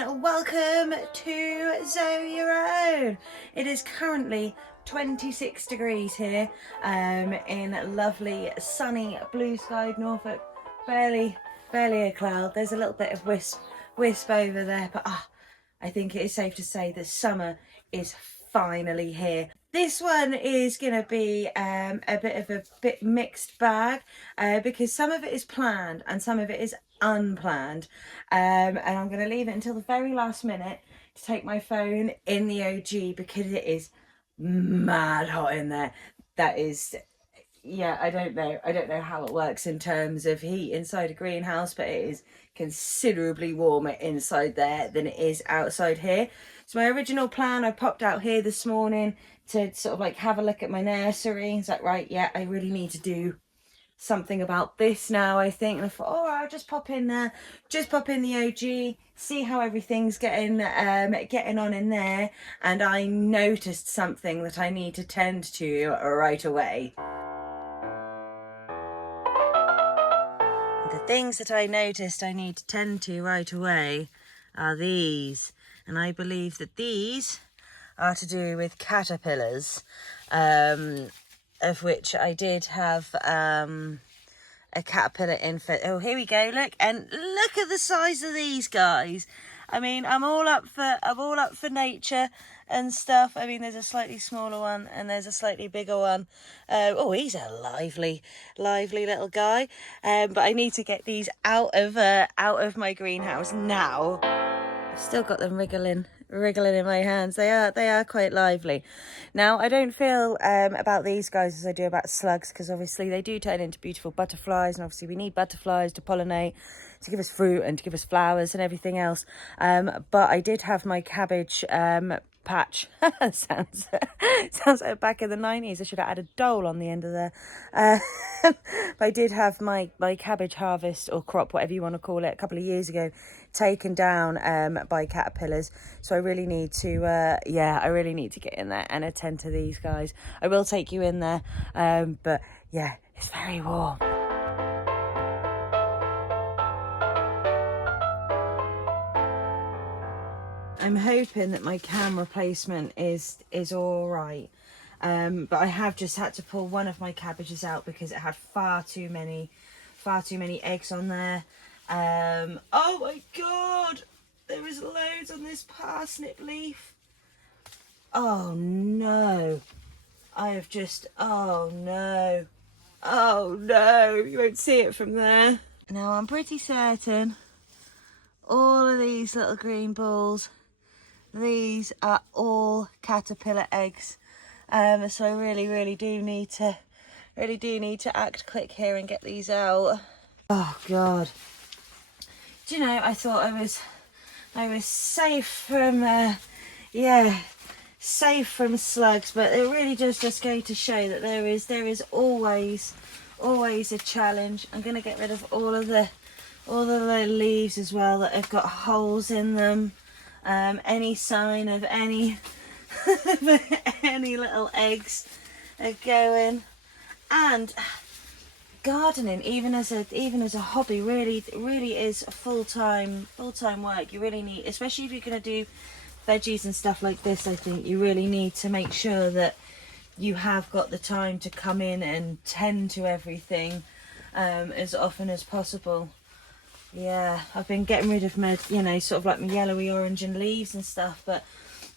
and welcome to Zoe Your Own. It is currently 26 degrees here in lovely sunny blue skied Norfolk. Barely a cloud. There's a little bit of wisp over there, but I think it is safe to say that summer is finally here. This one is going to be a bit mixed bag because some of it is planned and some of it is unplanned, and I'm going to leave it until the very last minute to take my phone in the OG because it is mad hot in there. That is, yeah, I don't know how it works in terms of heat inside a greenhouse, but it is considerably warmer inside there than it is outside here. So my original plan, I popped out here this morning to sort of like have a look at my nursery. Is that right? Yeah, I really need to do something about this now, I think. And I thought, oh, I'll just pop in there, just pop in the OG, see how everything's getting on in there. And I noticed something that I need to tend to right away. The things that I noticed I need to tend to right away are these, and I believe that these are to do with caterpillars, of which I did have a caterpillar infest. Oh, here we go, look, and look at the size of these guys. I mean, I'm all up for nature and stuff. I mean, there's a slightly smaller one and there's a slightly bigger one. Oh, he's a lively little guy. But I need to get these out of my greenhouse now. I've still got them wriggling in my hands. They are quite lively. Now, I don't feel about these guys as I do about slugs, because obviously they do turn into beautiful butterflies, and obviously we need butterflies to pollinate, to give us fruit and to give us flowers and everything else. But I did have my cabbage patch. sounds like back in the 90s. I should have added dole on the end of there. But I did have my cabbage harvest or crop, whatever you want to call it, a couple of years ago, taken down by caterpillars. So I really need to I really need to get in there and attend to these guys. I will take you in there, but yeah, it's very warm. I'm hoping that my camera placement is all right, but I have just had to pull one of my cabbages out because it had far too many eggs on there. Oh my god, there is loads on this parsnip leaf. Oh no, oh no, you won't see it from there. Now I'm pretty certain all of these little green balls, these are all caterpillar eggs. So I really do need to act quick here and get these out. Oh god. Do you know, I thought I was safe from safe from slugs, but it really does just go to show that there is always a challenge. I'm gonna get rid of all the leaves as well that have got holes in them. Any sign of any little eggs are going. And gardening, even as a hobby, really is full-time work. You really need, especially if you're going to do veggies and stuff like this, I think you really need to make sure that you have got the time to come in and tend to everything as often as possible. Yeah, I've been getting rid of my, sort of like my yellowy orange and leaves and stuff, but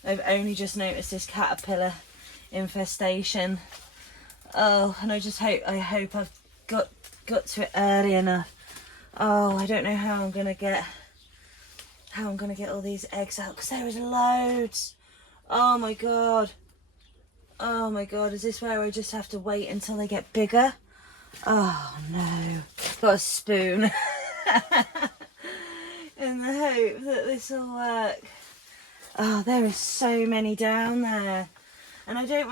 I've only just noticed this caterpillar infestation. Oh, and I hope I've got to it early enough. Oh, I don't know how I'm gonna get all these eggs out, because there is loads. Oh my god, is this where I just have to wait until they get bigger? Oh no, got a spoon. In the hope that this will work. Oh, there is so many down there, and I don't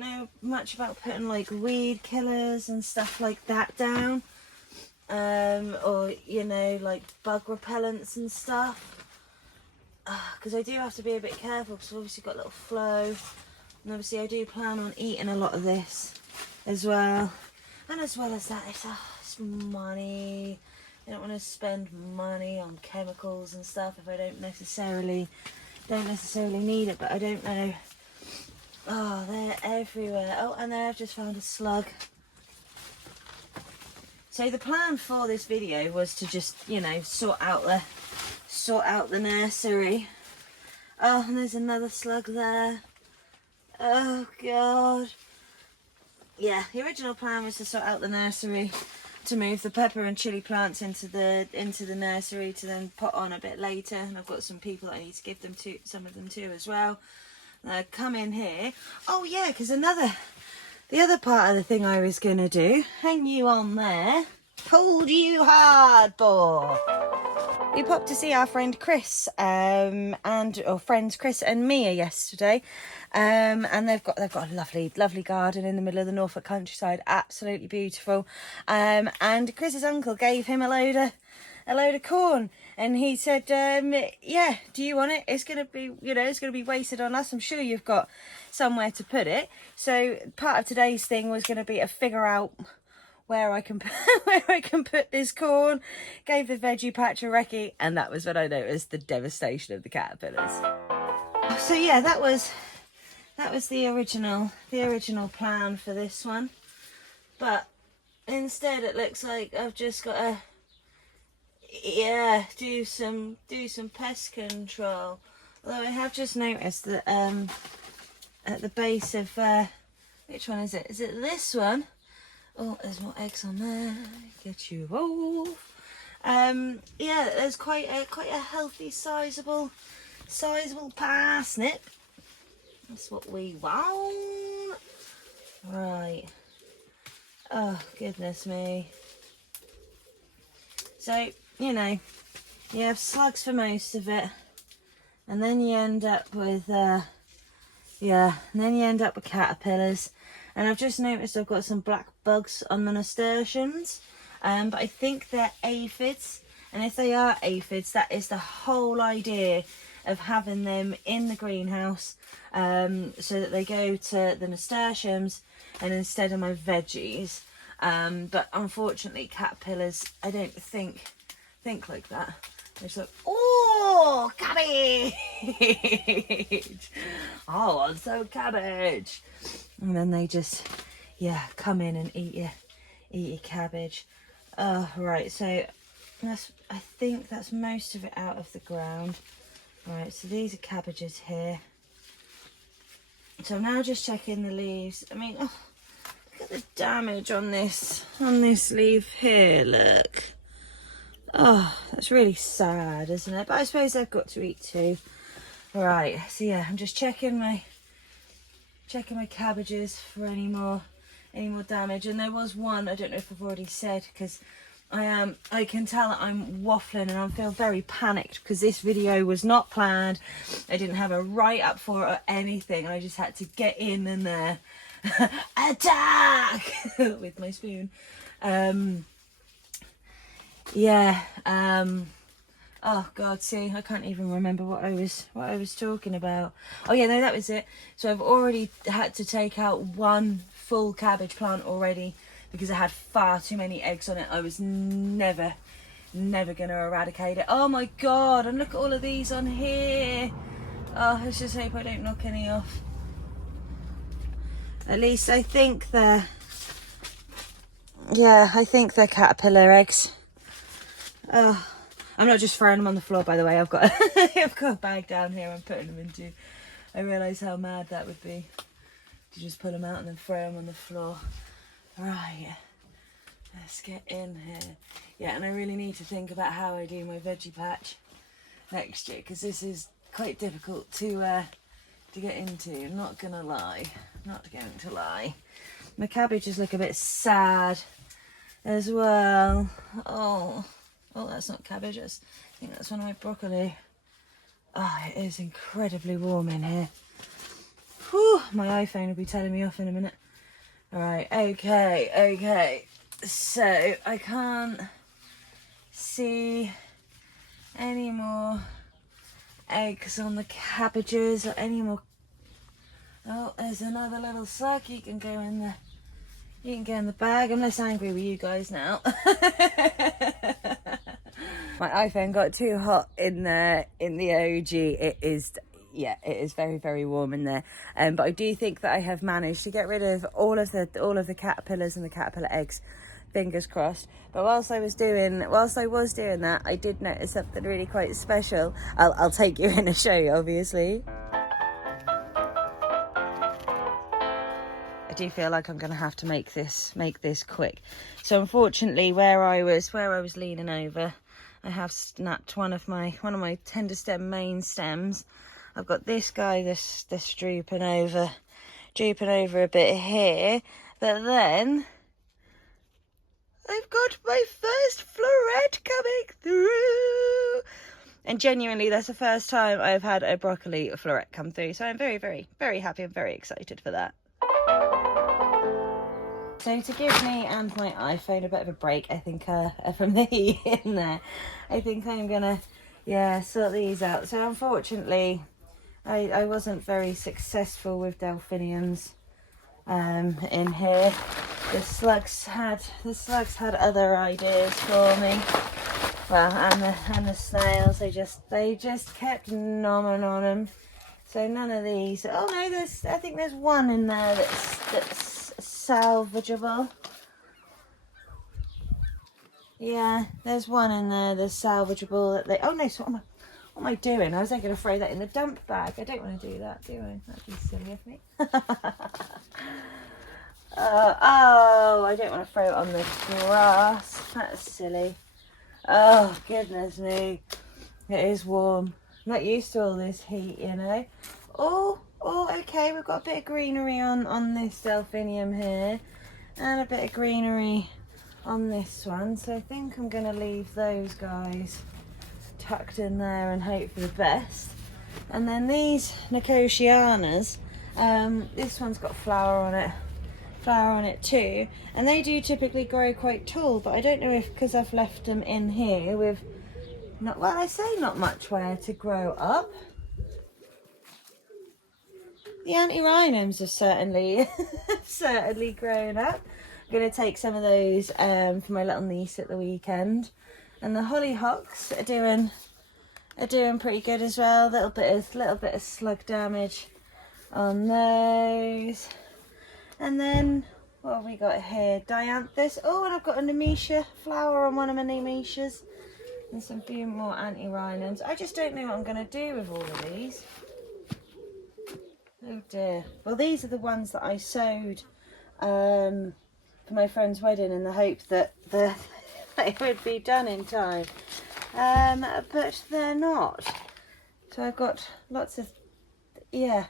know much about putting like weed killers and stuff like that down, or like bug repellents and stuff, because I do have to be a bit careful, because I've obviously got a little flow, and obviously I do plan on eating a lot of this as well. And as well as that, it's money. I don't want to spend money on chemicals and stuff if I don't necessarily need it, but I don't know. Oh, they're everywhere. Oh, and there I've just found a slug. So the plan for this video was to just, you know, sort out the nursery. Oh, and there's another slug there. Oh God. Yeah, the original plan was to sort out the nursery, to move the pepper and chili plants into the nursery to then put on a bit later. And I've got some people that I need to give them to, some of them to as well. Come in here. Oh yeah, because the other part of the thing I was going to do, hang you on there, pulled you hard, boy. We popped to see our friend Chris, friends Chris and Mia yesterday, and they've got a lovely garden in the middle of the Norfolk countryside, absolutely beautiful. And Chris's uncle gave him a load of corn, and he said, yeah, do you want it? It's gonna be wasted on us. I'm sure you've got somewhere to put it. So part of today's thing was going to be to figure out where I can put this corn. Gave the veggie patch a recce, and that was when I noticed the devastation of the caterpillars. So yeah, that was the original plan for this one, but instead it looks like I've just got to do some pest control. Although I have just noticed that at the base of which one is it? Is it this one? Oh, there's more eggs on there. Get you off. Yeah, there's quite a healthy, sizable parsnip. That's what we want. Right. Oh, goodness me. So, you know, you have slugs for most of it, and then you end up with caterpillars. And I've just noticed I've got some black bugs on the nasturtiums, but I think they're aphids. And if they are aphids, that is the whole idea of having them in the greenhouse, so that they go to the nasturtiums and instead of my veggies. But unfortunately, caterpillars, I don't think like that. They're just like, oh, cabbage! Oh, I'm so cabbage! And then they just, come in and eat your cabbage. Oh, right, so I think that's most of it out of the ground. Right, so these are cabbages here. So I'm now just checking the leaves. I mean, oh, look at the damage on this leaf here, look. Oh, that's really sad, isn't it? But I suppose they've got to eat too. Right, so yeah, I'm just checking my cabbages for any more damage. And there was one, I don't know if I've already said, because I can tell that I'm waffling and I feel very panicked because this video was not planned. I didn't have a write up for it or anything. I just had to get in and there attack with my spoon. Oh God, see, I can't even remember what I was talking about. Oh yeah, no, that was it. So I've already had to take out one full cabbage plant already because I had far too many eggs on it. I was never gonna eradicate it. Oh my God, and look at all of these on here. Oh, let's just hope I don't knock any off. At least I think they're caterpillar eggs. Oh, I'm not just throwing them on the floor, by the way. I've got a bag down here I'm putting them into. I realise how mad that would be to just pull them out and then throw them on the floor. Right, let's get in here. Yeah, and I really need to think about how I do my veggie patch next year, because this is quite difficult to get into. Not going to lie. My cabbages look a bit sad as well. Oh, that's not cabbage. I think that's one of my broccoli. Oh, it is incredibly warm in here. Whew, my iPhone will be telling me off in a minute. Right, okay. So I can't see any more eggs on the cabbages or any more. Oh, there's another little slug. You can go in the bag. I'm less angry with you guys now. My iPhone got too hot in the OG. It is, yeah, it is very, very warm in there. But I do think that I have managed to get rid of all of the caterpillars and the caterpillar eggs. Fingers crossed. But whilst I was doing that, I did notice something really quite special. I'll take you in and show you, obviously. I do feel like I'm going to have to make this quick. So unfortunately, where I was leaning over, I have snapped one of my tender stem main stems. I've got this guy this drooping over a bit here, but then I've got my first fluet coming through. And genuinely, that's the first time I've had a broccoli fluet come through. So I'm very, very, very happy and very excited for that. So to give me and my iPhone a bit of a break, I think from the heat in there, I think I'm gonna, sort these out. So unfortunately, I wasn't very successful with Delphiniums in here. The slugs had other ideas for me. Well, and the snails, they just kept nomming on them. So none of these. Oh no, I think there's one in there that's salvageable. Yeah, there's one in there that's salvageable. Oh no, so what am I doing? I was going to throw that in the dump bag. I don't want to do that, do I? That'd be silly of me. Oh, I don't want to throw it on the grass. That's silly. Oh, goodness me. It is warm. I'm not used to all this heat, you know. Oh, okay. We've got a bit of greenery on this delphinium here. And a bit of greenery on this one. So I think I'm going to leave those guys tucked in there and hope for the best. And then these Nicotianas, this one's got flower on it too, and they do typically grow quite tall, but I don't know if because I've left them in here with not much where to grow up. The Antirrhinums have certainly grown up. I'm going to take some of those for my little niece at the weekend. And the hollyhocks are doing pretty good as well. Little bit of slug damage on those. And then what have we got here? Dianthus. Oh, and I've got a nemesia flower on one of my nemesias. And some few more Antirrhinums. I just don't know what I'm going to do with all of these. Oh dear. Well, these are the ones that I sowed for my friend's wedding in the hope that they would be done in time. But they're not. So I've got lots of things,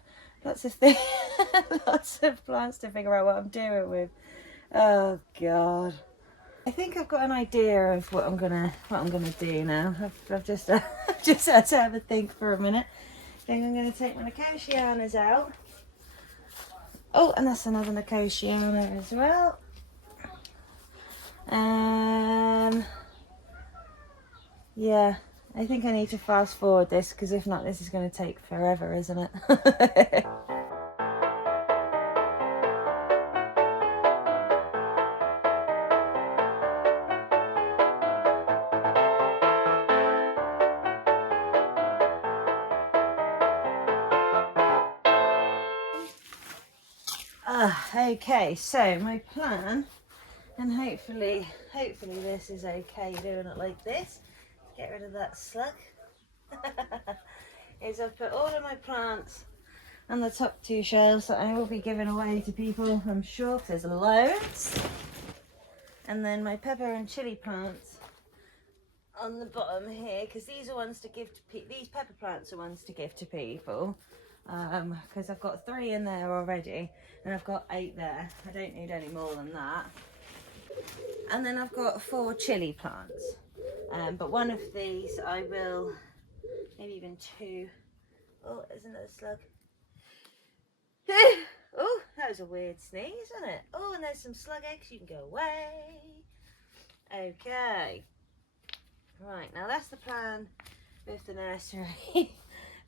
lots of plants to figure out what I'm doing with. Oh God. I think I've got an idea of what I'm gonna do now. I've just had to have a think for a minute. I think I'm gonna take my Nicotianas out. Oh, and that's another Nicotiana as well. Yeah, I think I need to fast forward this because if not, this is going to take forever, isn't it? Okay, so my plan, and hopefully this is okay doing it like this, get rid of that slug, is I've put all of my plants on the top two shelves that I will be giving away to people, I'm sure, 'cause there's loads. And then my pepper and chili plants on the bottom here, because these are ones to give to these pepper plants are ones to give to people. Because I've got 3 in there already and I've got 8 there. I don't need any more than that. And then I've got 4 chili plants, but one of these I will, maybe even 2. Oh, there's another slug. Oh, that was a weird sneeze, wasn't it? Oh, and there's some slug eggs. You can go away. Okay, right, now that's the plan with the nursery.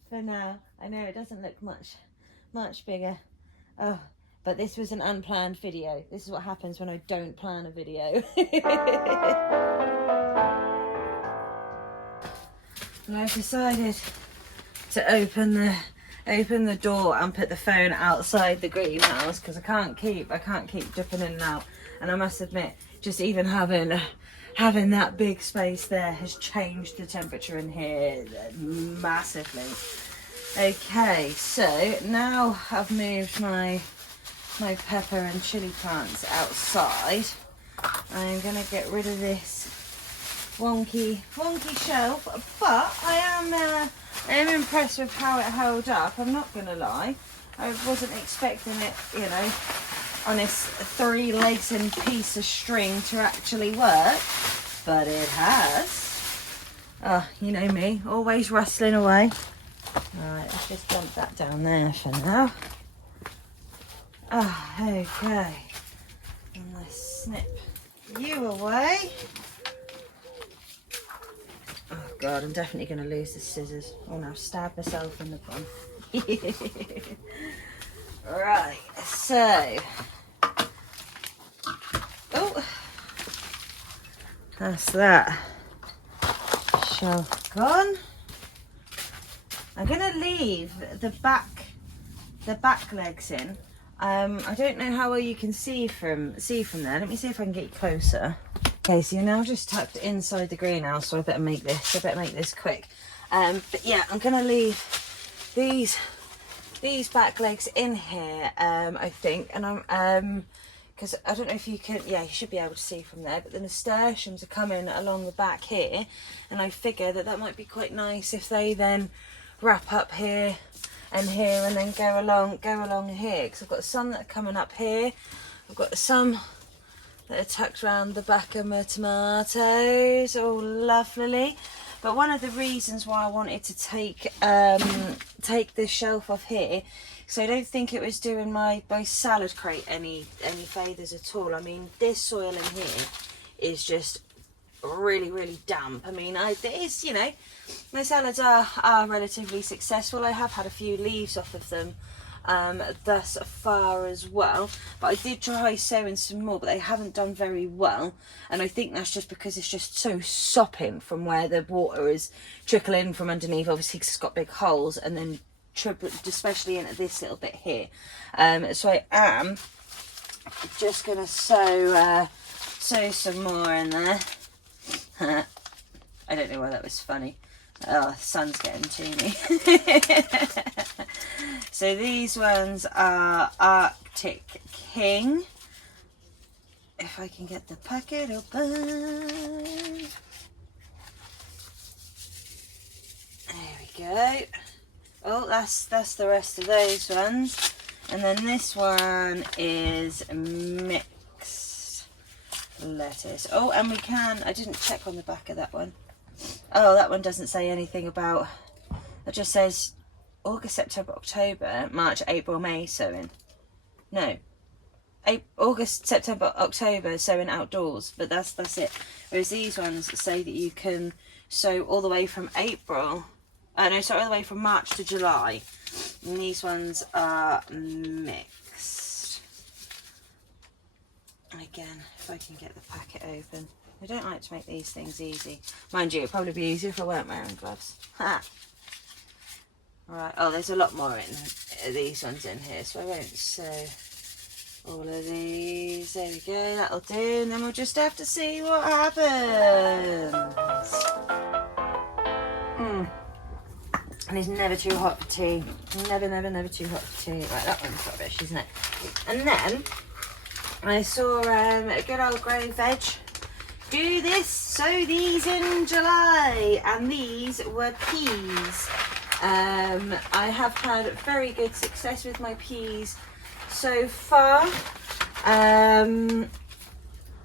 For now. I know it doesn't look much bigger. Oh, but this was an unplanned video. This is what happens when I don't plan a video. And I've decided to open the door and put the phone outside the greenhouse because I can't keep dipping in and out. And I must admit, just even having that big space there has changed the temperature in here massively. Okay, so now I've moved my pepper and chili plants outside. I'm gonna get rid of this wonky shelf, but I am impressed with how it held up. I'm not gonna lie, I wasn't expecting it, you know, on this 3 legs and piece of string to actually work, but it has. Oh, you know me, always rustling away. Alright, let's just dump that down there for now. Oh, okay. And let's snip you away. Oh god, I'm definitely going to lose the scissors. Oh no, I've stabbed myself in the bum. Right, so. Oh, that's that shelf gone. I'm going to leave the back legs in. I don't know how well you can see from there. Let me see if I can get you closer. Okay, so you're now just tucked inside the greenhouse, so I better make this quick. But yeah, I'm gonna leave these back legs in here, I think, and I'm because I don't know if you can, yeah, you should be able to see from there, but the nasturtiums are coming along the back here, and I figure that might be quite nice if they then wrap up here and here and then go along here, because I've got some that are coming up here. I've got some that are tucked around the back of my tomatoes, all lovely. But one of the reasons why I wanted to take this shelf off here, so I don't think it was doing my salad crate any favours at all. I mean, this soil in here is just really damp. I mean, it is, you know, my salads are relatively successful. I have had a few leaves off of them thus far as well, but I did try sowing some more, but they haven't done very well, and I think that's just because it's just so sopping from where the water is trickling from underneath, obviously because it's got big holes, and then especially into this little bit here. So I am just gonna sow some more in there. I don't know why that was funny. Oh, the sun's getting to me. So these ones are Arctic King. If I can get the packet open. There we go. Oh, that's the rest of those ones. And then this one is mixed lettuce. Oh, and we can, I didn't check on the back of that one. Oh, that one doesn't say anything about, it just says August, September, October, March, April, May sowing. No, August, September, October sowing outdoors, but that's it. Whereas these ones say that you can sow all the way from April, no, sorry, all the way from March to July. And these ones are mixed. And again, if I can get the packet open. I don't like to make these things easy. Mind you, it'd probably be easier if I weren't wearing gloves. Ha! Right, oh, there's a lot more in these ones in here, so I won't sow all of these. There we go, that'll do, and then we'll just have to see what happens. And it's never too hot for tea. Never too hot for tea. Right, that one's rubbish, isn't it? And then I saw a good old grey veg do this, sow these in July, and these were peas. I have had very good success with my peas so far.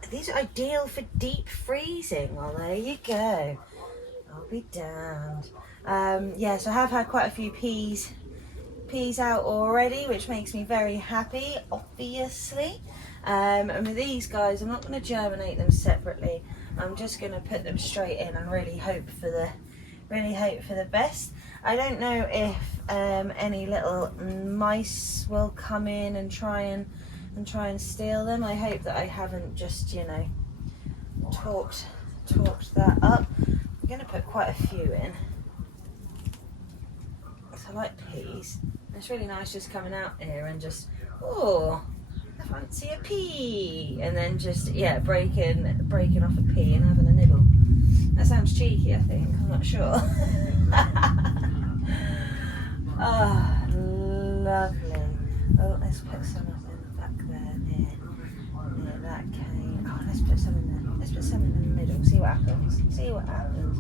These are ideal for deep freezing. Well, there you go. I'll be damned. Yes, I have had quite a few peas out already, which makes me very happy, obviously. And with these guys, I'm not going to germinate them separately. I'm just going to put them straight in and really hope for the best. I don't know if any little mice will come in and try and steal them. I hope that I haven't just, you know, talked that up. I'm going to put quite a few in. because I like peas. And it's really nice just coming out here and just, oh, I fancy a pea, and then just, yeah, breaking off a pea and having a nibble. That sounds cheeky, I think. I'm not sure. Oh, lovely. Oh, let's put some up in the back there near that cane. Oh, let's put some in there. Let's put some in the middle. See what happens. See what happens.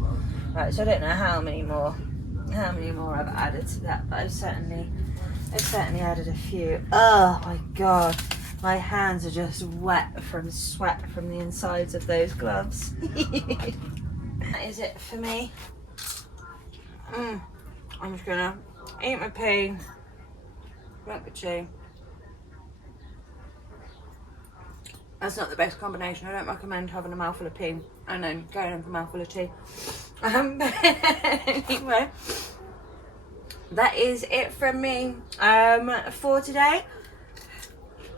Right. So I don't know how many more I've added to that, but I've certainly added a few. Oh my God. My hands are just wet from sweat from the insides of those gloves. That is it for me. I'm just gonna eat my pea, drink the tea. That's not the best combination. I don't recommend having a mouthful of pea and then going in for a mouthful of tea. Anyway, that is it from me for today.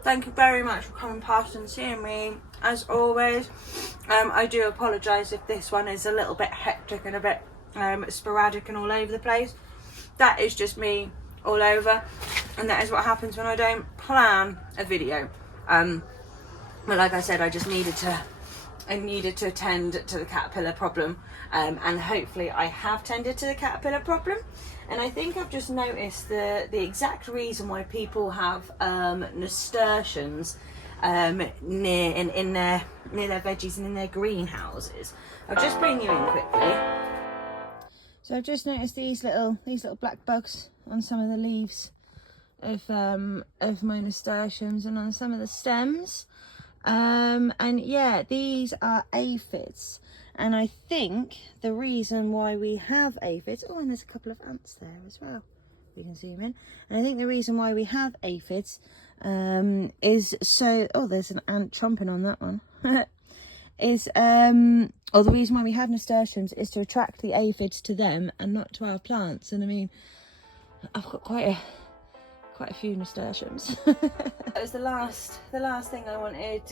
Thank you very much for coming past and seeing me. As always, I do apologise if this one is a little bit hectic and a bit sporadic and all over the place. That is just me all over, and that is what happens when I don't plan a video. But like I said, I needed to attend to the caterpillar problem, and hopefully I have tended to the caterpillar problem. And I think I've just noticed the exact reason why people have nasturtiums near their veggies and in their greenhouses. I'll just bring you in quickly. So I've just noticed these little black bugs on some of the leaves of my nasturtiums and on some of the stems. And yeah, these are aphids. And I think the reason why we have aphids, oh, and there's a couple of ants there as well, we can zoom in. And I think the reason why we have aphids is so, oh, there's an ant chomping on that one, is, or the reason why we have nasturtiums is to attract the aphids to them and not to our plants. And I mean, I've got quite a few nasturtiums. That was the last thing I wanted.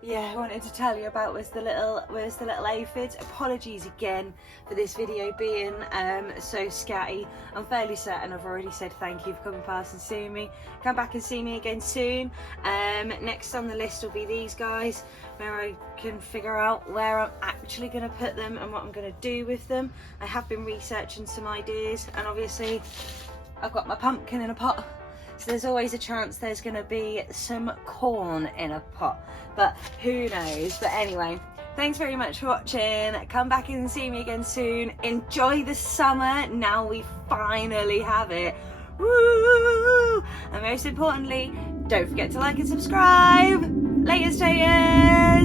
I wanted to tell you about was the little aphids. Apologies again for this video being so scatty. I'm fairly certain I've already said thank you for coming past and seeing me. Come back and see me again soon. Next on the list will be these guys, where I can figure out where I'm actually going to put them and what I'm going to do with them. I have been researching some ideas, and obviously I've got my pumpkin in a pot, so there's always a chance there's going to be some corn in a pot, but who knows. But anyway, thanks very much for watching. Come back and see me again soon. Enjoy the summer, now we finally have it. Woo! And most importantly, don't forget to like and subscribe. Later, stayers.